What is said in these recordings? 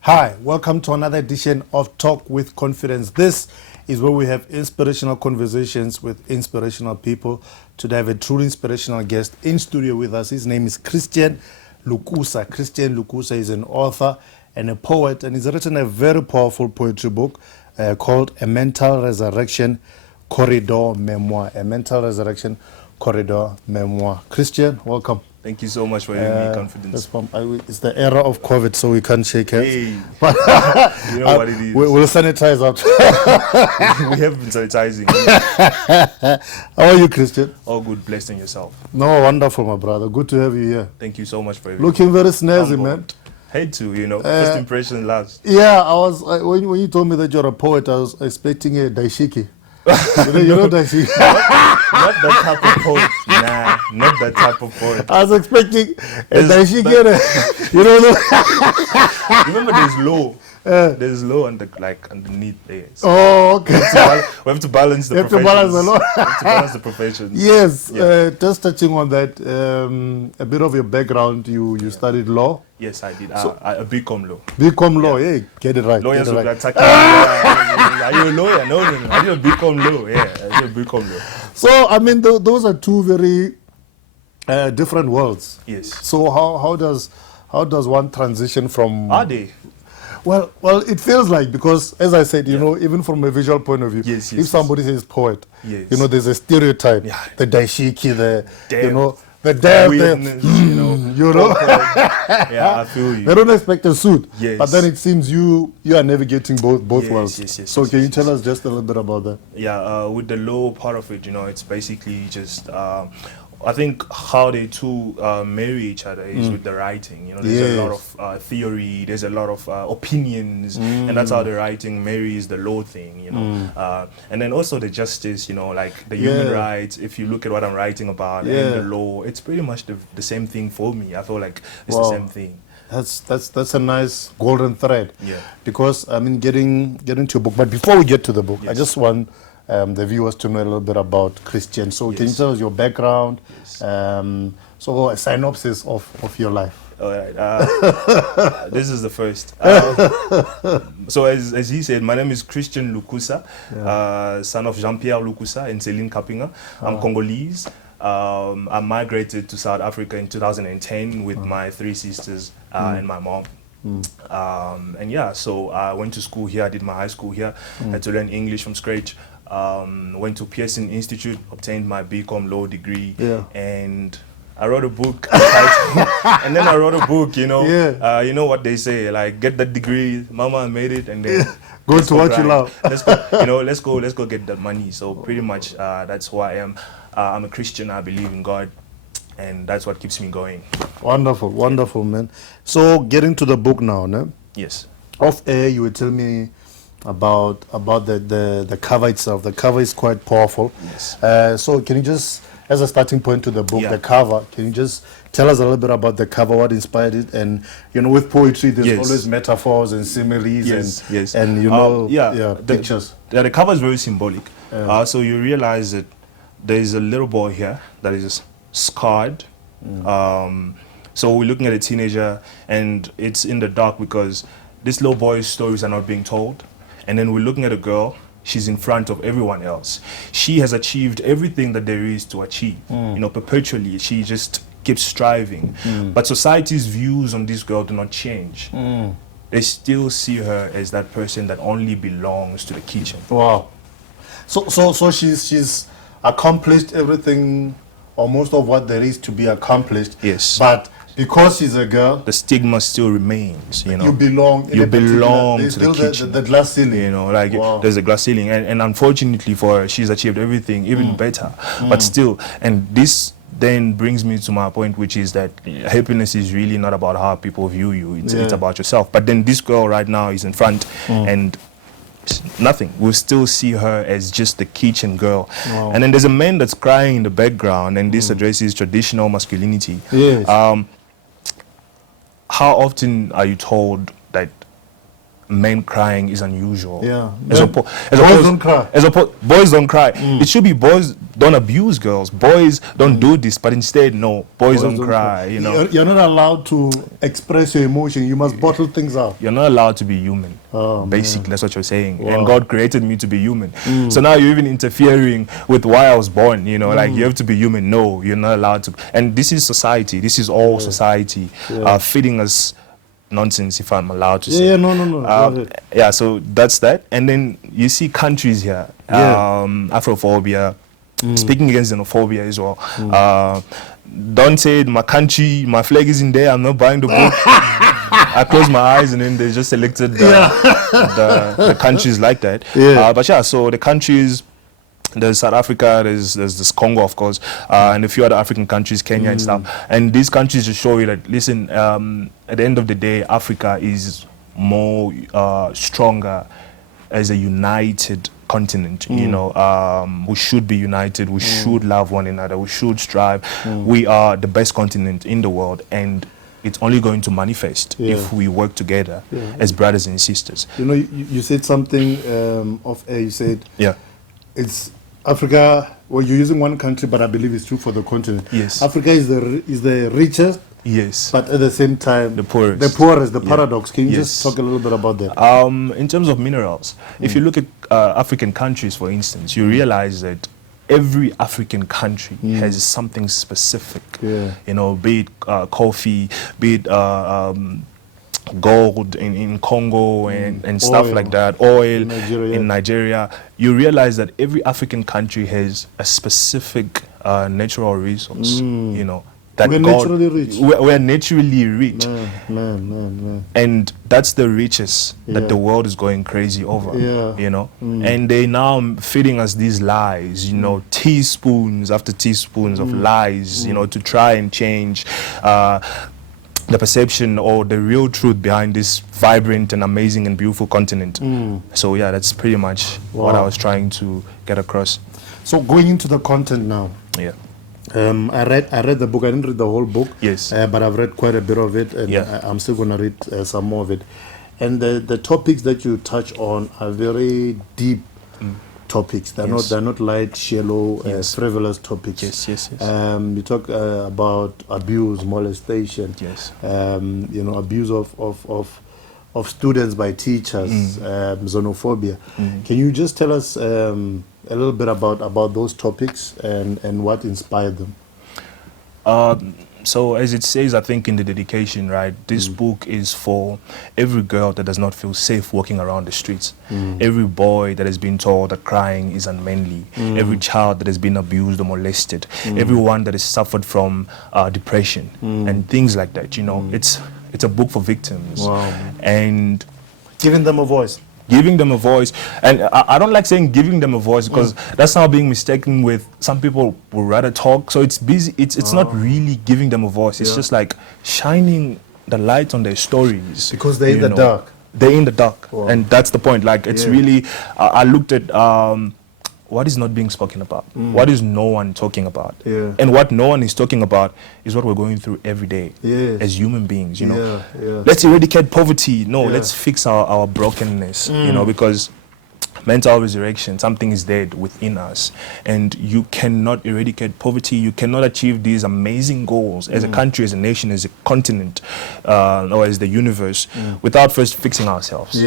Hi, welcome to another edition of Talk with Confidence. This is where we have inspirational conversations with inspirational people. Today I have a truly inspirational guest in studio with us. His name is Christian Lukusa. Christian Lukusa is an author and a poet, and he's written a very powerful poetry book called A Mental Resurrection Corridor Memoir. A Mental Resurrection Corridor Memoir. Christian, welcome. Thank you so much for giving me confidence. It's the era of COVID, so we can't shake hands. Hey, you know what it is. We'll sanitize out. We have been sanitizing. How are you, Christian? All good, blessed in yourself. No, wonderful, my brother. Good to have you here. Thank you so much for having Looking me. very snazzy, man. Hate to, first impression last. Yeah, I was when you told me that you're a poet, I was expecting a daishiki. You know daishiki? Not that type of poet. Nah, not that type of poet. I was expecting a daishiki. Remember, there's low. There's low underneath there. So oh, okay. We have to balance the professions. We have to balance the professions. Yes, Yeah. Just touching on that, a bit of your background, you studied law. Yes, I did. A BCom law. BCom law, yeah, get it right. Lawyers get it will be right. attacking me. Are you a lawyer? No. I did a BCom law. Yeah, I did a BCom law. So, I mean, those are two very different worlds. Yes. So how does one transition from? Are they? Well, it feels like, because as I said, you know, even from a visual point of view, Yes, if somebody says poet, Yes. you know, there's a stereotype, Yeah. the daishiki, the Damn. you know, the dab, Weirdness, you know. Yeah, I feel you. They don't expect a suit, Yes. but then it seems you are navigating both Yes, worlds. yes, So yes, can you yes, tell us just a little bit about that? Yeah, with the law part of it, it's basically just I think how they two marry each other is with the writing. There's a lot of theory, there's a lot of opinions, and that's how the writing marries the law thing. And then also the justice, like the human rights. If you look at what I'm writing about and the law, it's pretty much the same thing for me. I feel like it's the same thing. That's a nice golden thread. Yeah. Because I mean, getting to your book. But before we get to the book, I Yes. just want the viewers to know a little bit about Christian. So can you tell us your background? Yes. So a synopsis of your life. All right. This is the first. So as he said, my name is Christian Lukusa, son of Jean-Pierre Lukusa and Céline Kapinga. I'm Congolese. I migrated to South Africa in 2010 with my three sisters and my mom. So I went to school here. I did my high school here. Had to learn English from scratch. Went to Pearson Institute, obtained my BCom law degree, and I wrote a book. And then I wrote a book. You know what they say, like, get that degree, mama, I made it, and then Go to what you love. Let's go. Let's go get that money. So pretty much that's who I am. I'm a Christian. I believe in God, and that's what keeps me going. Wonderful, man. So getting to the book now, no? Yes. Off air, you would tell me about the cover itself. The cover is quite powerful. Yes. So can you just, as a starting point to the book, Yeah. the cover, can you just tell us a little bit about the cover, what inspired it? And with poetry, there's Yes. always metaphors and similes Yes. and pictures. The cover is very symbolic. So you realize that there is a little boy here that is scarred. So we're looking at a teenager, and it's in the dark because this little boy's stories are not being told. And then we're looking at a girl. She's in front of everyone else. She has achieved everything that there is to achieve. Perpetually, she just keeps striving. But society's views on this girl do not change. They still see her as that person that only belongs to the kitchen. Wow. So she's accomplished everything, or most of what there is to be accomplished. Yes. But because she's a girl, The stigma still remains, you belong. You belong there's to the still kitchen. the glass ceiling. Wow. There's a glass ceiling. And unfortunately for her, she's achieved everything, even better. But still, and this then brings me to my point, which is that happiness is really not about how people view you. It's about yourself. But then this girl right now is in front, and nothing. We'll still see her as just the kitchen girl. Wow. And then there's a man that's crying in the background, and this addresses traditional masculinity. Yes. How often are you told that men crying is unusual. Yeah. As Yeah. Boys don't cry. Boys don't cry. It should be boys don't abuse girls. Boys don't do this, but instead, no, boys don't cry. You know, You're not allowed to express your emotion. You must bottle things out. you're not allowed to be human. Oh, Basically, that's what you're saying. Wow. And God created me to be human. So now you're even interfering with why I was born. You know, like you have to be human. No, you're not allowed to. And this is society. This is all society feeding us nonsense, if I'm allowed to say. Yeah, no. Go ahead. Yeah, so that's that. And then you see countries here, Afrophobia, speaking against xenophobia as well. Don't say my country, my flag is in there, I'm not buying the book. I close my eyes and then they just selected the countries like that. Yeah. But yeah, so the countries, there's South Africa, there's this Congo, of course, and a few other African countries, Kenya and stuff. And these countries just show you that, listen, at the end of the day, Africa is more stronger as a united continent. You know, we should be united. We should love one another. We should strive. We are the best continent in the world, and it's only going to manifest if we work together as brothers and sisters. You know, you said something off air. You said it's Africa. Well, you're using one country, but I believe it's true for the continent. Yes. Africa is the richest. Yes. But at the same time, the poorest. The paradox. Can you just talk a little bit about that? In terms of minerals, if you look at African countries, for instance, you realize that every African country has something specific. You know, be it coffee, be it gold in Congo and stuff like that, oil in Nigeria. You realize that every African country has a specific natural resource, you know, that we're naturally rich. We're naturally rich. Man. And that's the riches that the world is going crazy over, you know. And they now feeding us these lies, you know, teaspoons after teaspoons of lies, you know, to try and change the perception or the real truth behind this vibrant and amazing and beautiful continent. So yeah, that's pretty much what I was trying to get across. So going into the content now. Yeah. I read the book. I didn't read the whole book. Yes. But I've read quite a bit of it, and I'm still going to read some more of it. And the topics that you touch on are very deep topics. They're not light, shallow, frivolous topics. Yes. You talk about abuse, molestation. Yes. You know, abuse of students by teachers, xenophobia. Can you just tell us a little bit about those topics and what inspired them? So as it says, I think in the dedication, right, this book is for every girl that does not feel safe walking around the streets, every boy that has been told that crying is unmanly, every child that has been abused or molested, everyone that has suffered from depression and things like that. You know, it's a book for victims. Wow. And giving them a voice. Giving them a voice. And I don't like saying giving them a voice because that's now being mistaken with some people would rather talk. So it's busy. It's not really giving them a voice. It's just like shining the light on their stories. Because they're in the dark. They're in the dark. Wow. And that's the point. Like it's really, I looked at what is not being spoken about. What is no one talking about? And what no one is talking about is what we're going through every day as human beings, you know. Let's eradicate poverty. No, let's fix our brokenness, you know, because mental resurrection, something is dead within us. And you cannot eradicate poverty. You cannot achieve these amazing goals as a country, as a nation, as a continent, or as the universe without first fixing ourselves.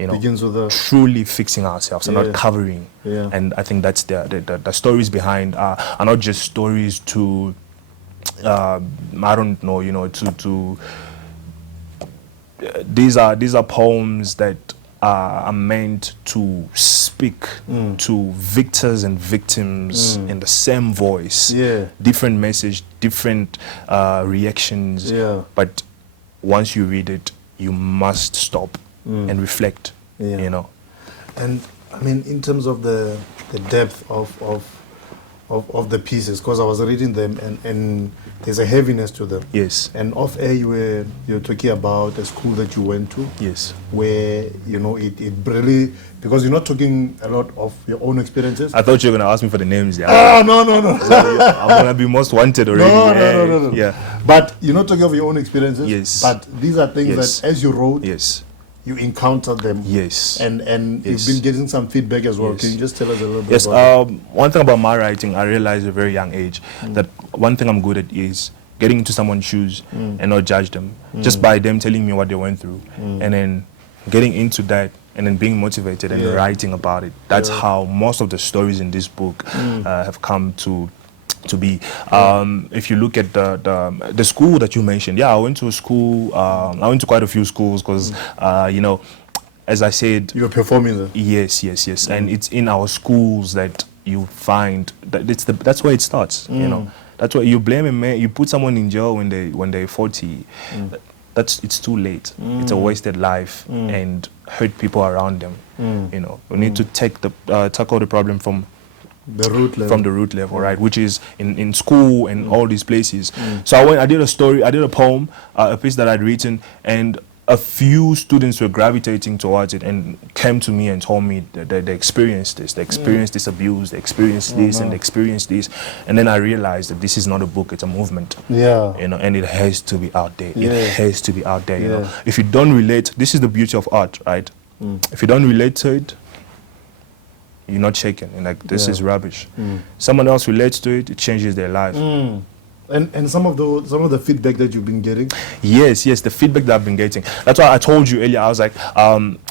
You know, begins with truly fixing ourselves and not covering. And I think that's the stories behind are not just stories to I don't know, you know, to these are poems that are meant to speak to victors and victims in the same voice. Different message, different reactions. But once you read it, you must stop and reflect, you know. And I mean, in terms of the depth of the pieces, because I was reading them and there's a heaviness to them. And off air you were talking about a school that you went to. Where, you know, it really, because you're not talking a lot of your own experiences. I thought you were going to ask me for the names. No. So I'm going to be most wanted already. No. But you're not talking of your own experiences. But these are things that as you wrote, you encountered them. Yes. And Yes. you've been getting some feedback as well. Yes. Can you just tell us a little bit Yes. about that? One thing about my writing, I realized at a very young age that one thing I'm good at is getting into someone's shoes and not judge them just by them telling me what they went through, and then getting into that and then being motivated and writing about it. That's how most of the stories in this book have come to be. If you look at the school that you mentioned, I went to a school. I went to quite a few schools because you know, as I said, You were performing there. yes, and it's in our schools that you find that that's where it starts. You know, that's why you blame a man. You put someone in jail when they're 40. It's too late. It's a wasted life and hurt people around them. You know, we need to tackle the problem from The root level. the root level, right? Which is in school and all these places. So I did a poem, a piece that I'd written, and a few students were gravitating towards it and came to me and told me that they experienced this, this abuse, they experienced this, and they experienced this. And then I realized that this is not a book, it's a movement. Yeah. You know, and it has to be out there. Yeah. It has to be out there, you know. Yeah. If you don't relate, this is the beauty of art, right? If you don't relate to it, you're not shaken. And like, this is rubbish. Someone else relates to it, it changes their life. And some of the feedback that you've been getting. Yes, the feedback that I've been getting. That's why I told you earlier, I was like,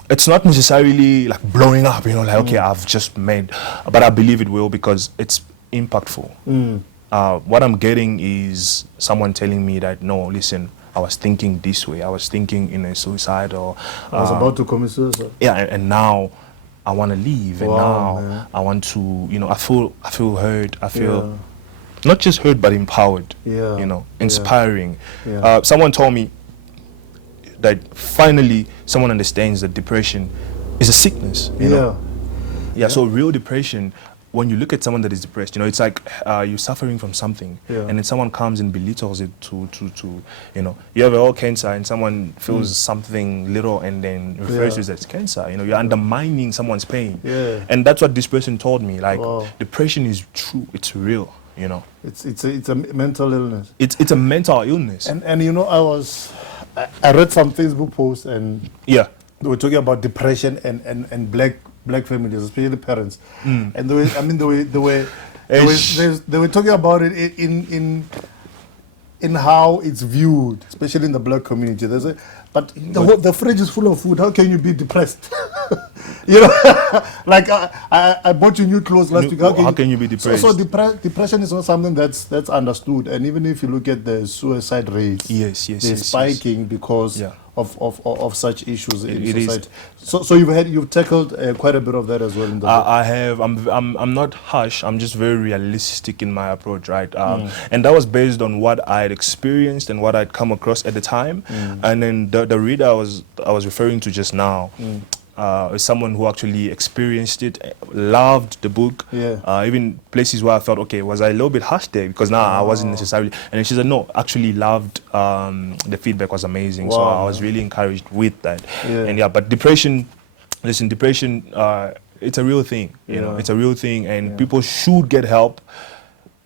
it's not necessarily like blowing up, you know, like, okay, I've just made, but I believe it will because it's impactful. What I'm getting is someone telling me that, no, listen, I was thinking this way, I was thinking in a suicide, or I was about to commit suicide. yeah, and now I want to leave, and Wow, now man. I want to, you know, I feel heard, I feel not just heard but empowered, Yeah. you know, inspiring. Yeah. Someone told me that finally someone understands that depression is a sickness, you know. Yeah, so real depression, when you look at someone that is depressed, you know, it's like you're suffering from something, and then someone comes and belittles it to you know, you have all cancer and someone feels something little and then refers to it as cancer, you know, you're undermining someone's pain. And that's what this person told me, like, depression is true, it's real, you know. It's a mental illness. It's a mental illness. And you know, I read some Facebook posts and yeah, they were talking about depression and black families, especially parents. And they were talking about it in how it's viewed, especially in the black community. They say, but the fridge is full of food. How can you be depressed? You know, like I bought you new clothes last week. How can you be depressed? So depression is not something that's understood. And even if you look at the suicide rates, they're spiking because of such issues in society. So you've tackled quite a bit of that as well in the book. I have. I'm not harsh. I'm just very realistic in my approach, right? And that was based on what I had experienced and what I'd come across at the time. And then the reader I was referring to just now is someone who actually experienced it, loved the book. Even places where I felt, okay, was I a little bit harsh there? Because now I wasn't necessarily. And then she said, no, actually loved. The feedback was amazing. So I was really encouraged with that. And but depression, listen, depression, it's a real thing. You know, it's a real thing, and people should get help.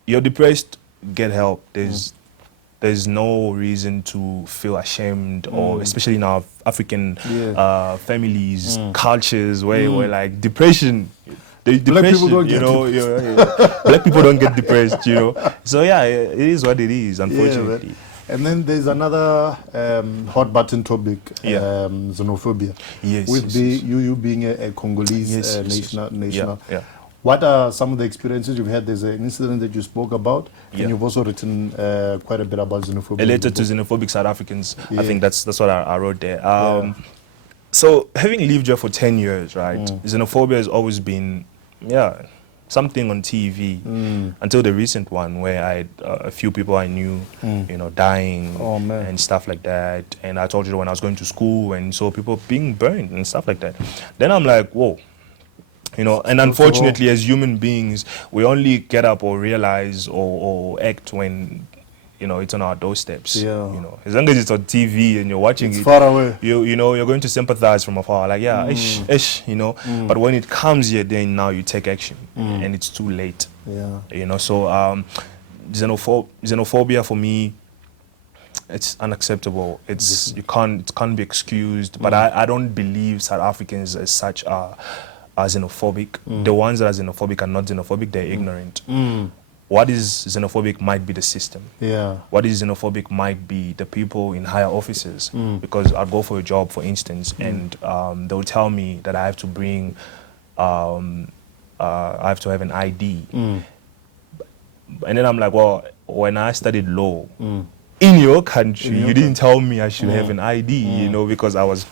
You're depressed, get help. There's no reason to feel ashamed, or especially in our African families, cultures, where like depression. Black people don't get black people don't get depressed, you know. So yeah, it is what it is, unfortunately. And then there's another hot button topic, xenophobia. You being a Congolese national. What are some of the experiences you've had? There's an incident that you spoke about, and you've also written quite a bit about xenophobia. A letter to xenophobic South Africans. I think that's what I wrote there. So having lived here for 10 years, right, xenophobia has always been, something on TV until the recent one where I had a few people I knew, you know, dying and stuff like that. And I told you when I was going to school and saw people being burned and stuff like that. Then I'm like, whoa. You know, and unfortunately, as human beings, we only get up or realize or act when, you know, it's on our doorsteps. You know, as long as it's on TV and you're watching it's far away. You know, you're going to sympathize from afar, like ish, you know. But when it comes here, then now you take action, and it's too late. You know, so xenophobia for me, it's unacceptable. It can't be excused. But I don't believe South Africans as such are xenophobic. The ones that are xenophobic are not xenophobic, they're ignorant. What is xenophobic might be the system. Yeah. What is xenophobic might be the people in higher offices. Because I'd go for a job, for instance, and they'll tell me that I have to bring, I have to have an ID. And then I'm like, well, when I studied law, in your country, you didn't tell me I should have an ID, you know, because I was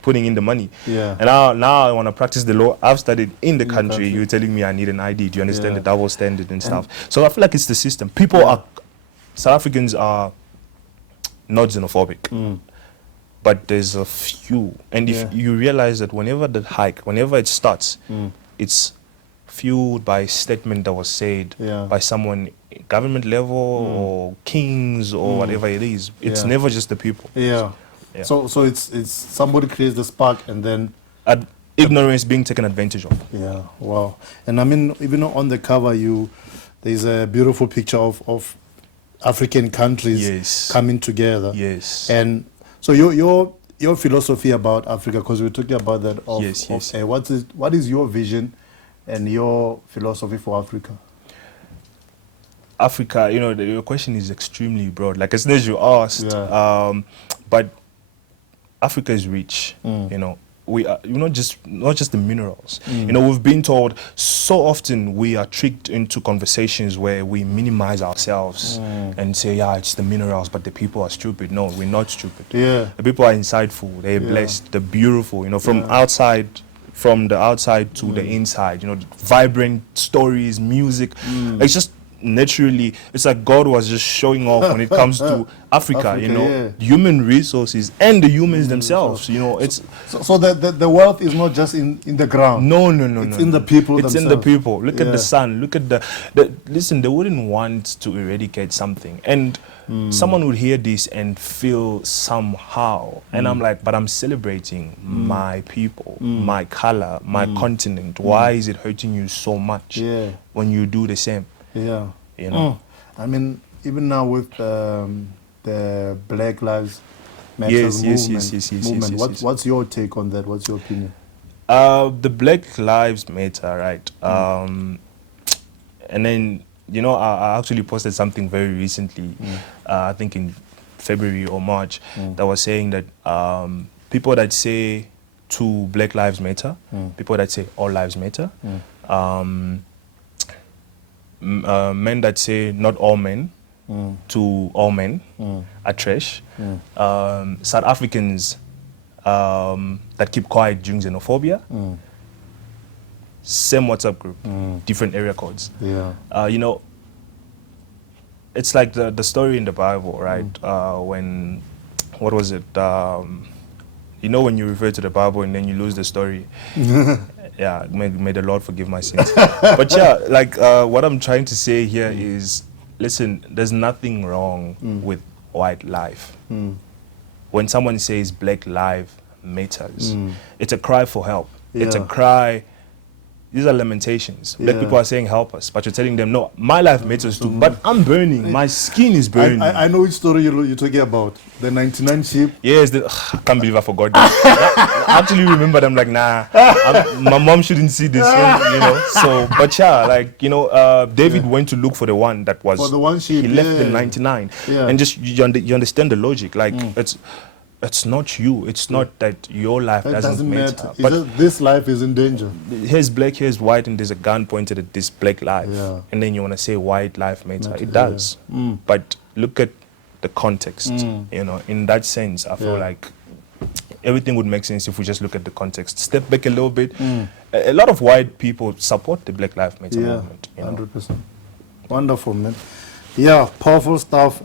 putting in the money. Yeah. And now I want to practice the law. I've studied in the country. You're telling me I need an ID. Do you understand the double standard and stuff? So I feel like it's the system. South Africans are not xenophobic. But there's a few. And if you realize that whenever it starts, it's fueled by a statement that was said by someone government level or kings or whatever it is. It's never just the people. Yeah. So it's somebody creates the spark and then ignorance being taken advantage of. Yeah. Wow. And I mean, even on the cover, there's a beautiful picture of African countries coming together. Yes. And so your philosophy about Africa, because we're talking about that. What is your vision and your philosophy for Africa? Africa, you know, your question is extremely broad. Like as soon as you asked, but Africa is rich. You know, we are not just the minerals. You know, we've been told so often we are tricked into conversations where we minimize ourselves and say, yeah, it's the minerals, but the people are stupid. No, we're not stupid. Yeah, the people are insightful. They're blessed. They're beautiful. You know, from the outside to the inside. You know, vibrant stories, music. It's just naturally, it's like God was just showing off when it comes to Africa, you know, human resources and the humans themselves, you know, it's... So the wealth is not just in the ground. No. It's in the people themselves. It's in the people. Look at the sun. Look at listen, they wouldn't want to eradicate something. And someone would hear this and feel somehow. And I'm like, but I'm celebrating my people, my color, my continent. Why is it hurting you so much when you do the same? Yeah, you know. I mean, even now with the Black Lives Matter movement. What's your take on that? What's your opinion? The Black Lives Matter, right? And then, you know, I actually posted something very recently, I think in February or March, that was saying that people that say to Black Lives Matter, people that say all lives matter, men that say not all men to all men are trash. South Africans that keep quiet during xenophobia, same WhatsApp group, different area codes. You know, it's like the story in the Bible, right? When, what was it? You know, when you refer to the Bible and then you lose the story. Yeah, may the Lord forgive my sins. But yeah, like what I'm trying to say here is, listen, there's nothing wrong with white life. When someone says Black Lives Matters, it's a cry for help. It's a cry. These are lamentations. Black people are saying, help us. But you're telling them, no, my life matters too. But I'm burning. My skin is burning. I know which story you're talking about. The 99 sheep. Yes. I can't believe I forgot that. I actually remembered. I'm like, nah, my mom shouldn't see this. You know. So, but yeah, like, you know, David went to look for the one that was. For the one sheep. He left the 99. And just, you understand the logic. Like, it's not you. It's not that your life doesn't matter. But this life is in danger. Here's black, here's white, and there's a gun pointed at this black life. And then you want to say white life matter. It does. But look at the context. You know, in that sense, I feel like everything would make sense if we just look at the context. Step back a little bit. A lot of white people support the Black Lives Matter movement. You know? 100%. Wonderful, man. Yeah, powerful stuff.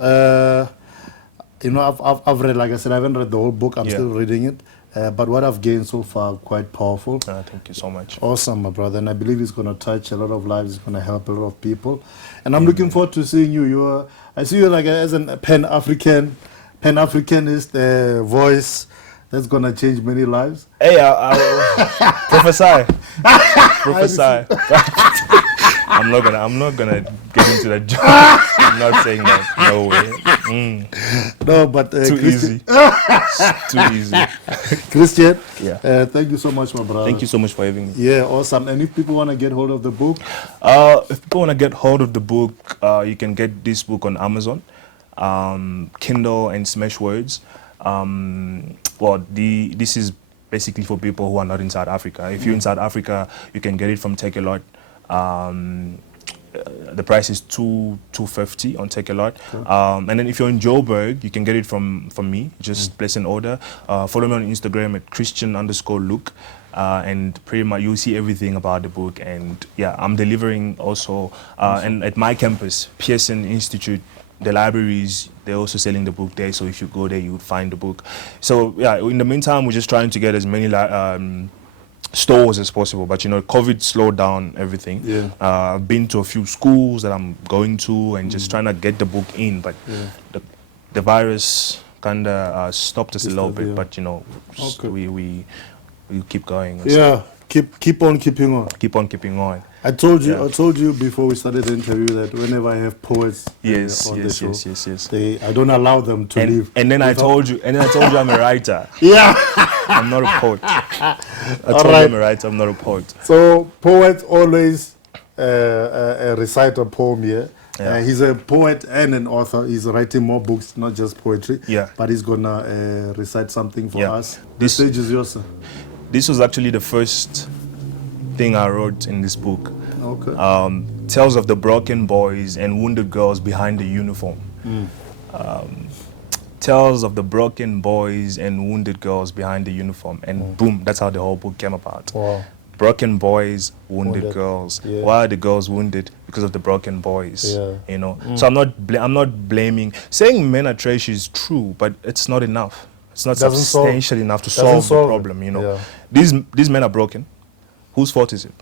You know, I've read, like I said, I haven't read the whole book. I'm still reading it. But what I've gained so far, quite powerful. Thank you so much. Awesome, my brother. And I believe it's going to touch a lot of lives. It's going to help a lot of people. And I'm looking forward to seeing you. I see you like as a Pan-Africanist voice that's going to change many lives. Hey, prophesy. Prophesy. I'm not gonna get into that joke. I'm not saying that. No way. No, but Too Christian, easy. Too easy. Christian, Yeah. thank you so much, my brother. Thank you so much for having me. Yeah, awesome. And if people want to get hold of the book, If people want to get hold of the book, you can get this book on Amazon, Kindle, and Smashwords. This is basically for people who are not in South Africa. If you're in South Africa, you can get it from Take a Lot. The price is $250 on Take a Lot. And then if you're in Joburg, you can get it from me. Just place an order. Follow me on Instagram at Christian_Luke. And pretty much you'll see everything about the book. And yeah, I'm delivering also. And at my campus, Pearson Institute, the libraries, they're also selling the book there. So if you go there, you would find the book. So yeah, in the meantime, we're just trying to get as many stores as possible, but you know, COVID slowed down everything. Yeah. I've been to a few schools that I'm going to and just trying to get the book in, but the virus kind of stopped us a little bit. But you know, we keep going. Yeah, keep on keeping on. Keep on keeping on. I told you before we started the interview that whenever I have poets on the show, I don't allow them to leave. And then I told you I'm a writer. Yeah. I'm not a poet. I told you I'm a writer, I'm not a poet. So poets always recite a poem here. Yeah. He's a poet and an author. He's writing more books, not just poetry. Yeah. But he's gonna recite something for us. The stage is yours, sir. This was actually the first thing I wrote in this book. Okay. Tales of the broken boys and wounded girls behind the uniform. Tales of the broken boys and wounded girls behind the uniform. And boom, that's how the whole book came about. Wow. Broken boys, wounded girls. Yeah. Why are the girls wounded? Because of the broken boys. Yeah. You know. So I'm not blaming. Saying men are trash is true, but it's not enough. It's not substantial enough to solve the problem. You know. Yeah. These men are broken. Whose fault is it?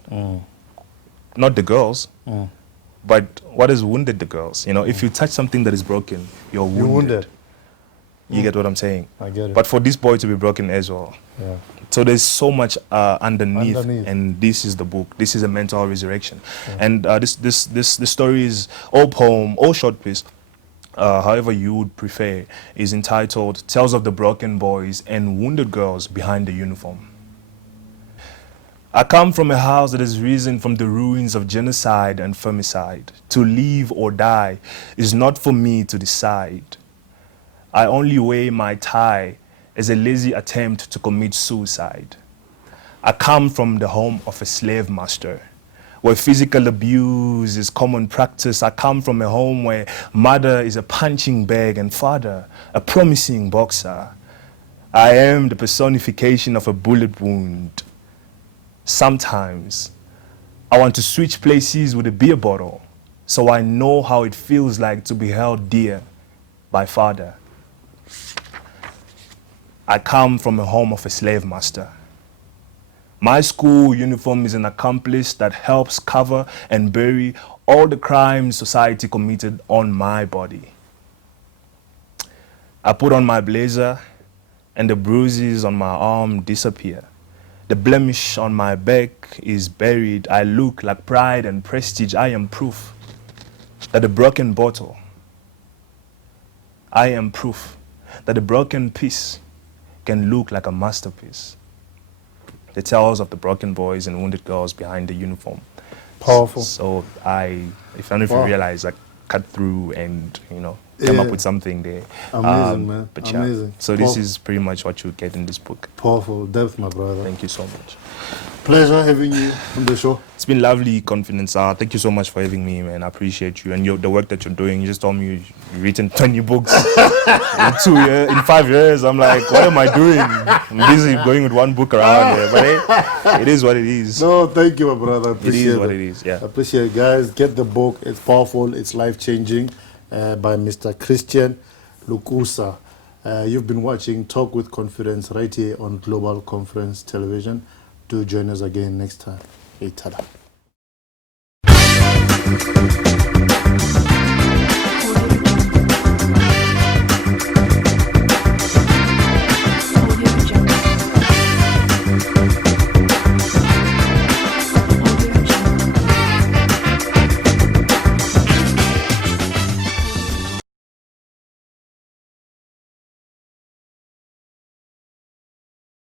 Not the girls. But what has wounded the girls? You know, if you touch something that is broken, you're wounded. You get what I'm saying? I get it. But for this boy to be broken as well. Yeah. So there's so much underneath, and this is the book. This is a mental resurrection. Yeah. And this story is all poem, all short piece, however you would prefer, is entitled Tales of the Broken Boys and Wounded Girls Behind the Uniform. I come from a house that has risen from the ruins of genocide and femicide. To live or die is not for me to decide. I only weigh my tie as a lazy attempt to commit suicide. I come from the home of a slave master, where physical abuse is common practice. I come from a home where mother is a punching bag and father a promising boxer. I am the personification of a bullet wound. Sometimes I want to switch places with a beer bottle so I know how it feels like to be held dear by father. I come from a home of a slave master. My school uniform is an accomplice that helps cover and bury all the crimes society committed on my body. I put on my blazer and the bruises on my arm disappear. The blemish on my back is buried. I look like pride and prestige. I am proof that a broken bottle, I am proof that a broken piece can look like a masterpiece. The tales of the broken boys and wounded girls behind the uniform. Powerful. So if you realize, I cut through and, you know, come up with something there. Amazing, man. But amazing. So this is pretty much what you get in this book. Powerful depth, my brother. Thank you so much. Pleasure having you on the show. It's been lovely, Confidence. Thank you so much for having me, man. I appreciate you and the work that you're doing. You just told me you've written 20 books in 5 years. I'm like, what am I doing? I'm busy going with one book around here. But it is what it is. No, thank you, my brother. I appreciate it is what it is, yeah. I appreciate it, guys. Get the book. It's powerful. It's life-changing. By Mr. Christian Lukusa. You've been watching Talk with Confidence right here on Global Conference Television. Do join us again next time. Hey, tada.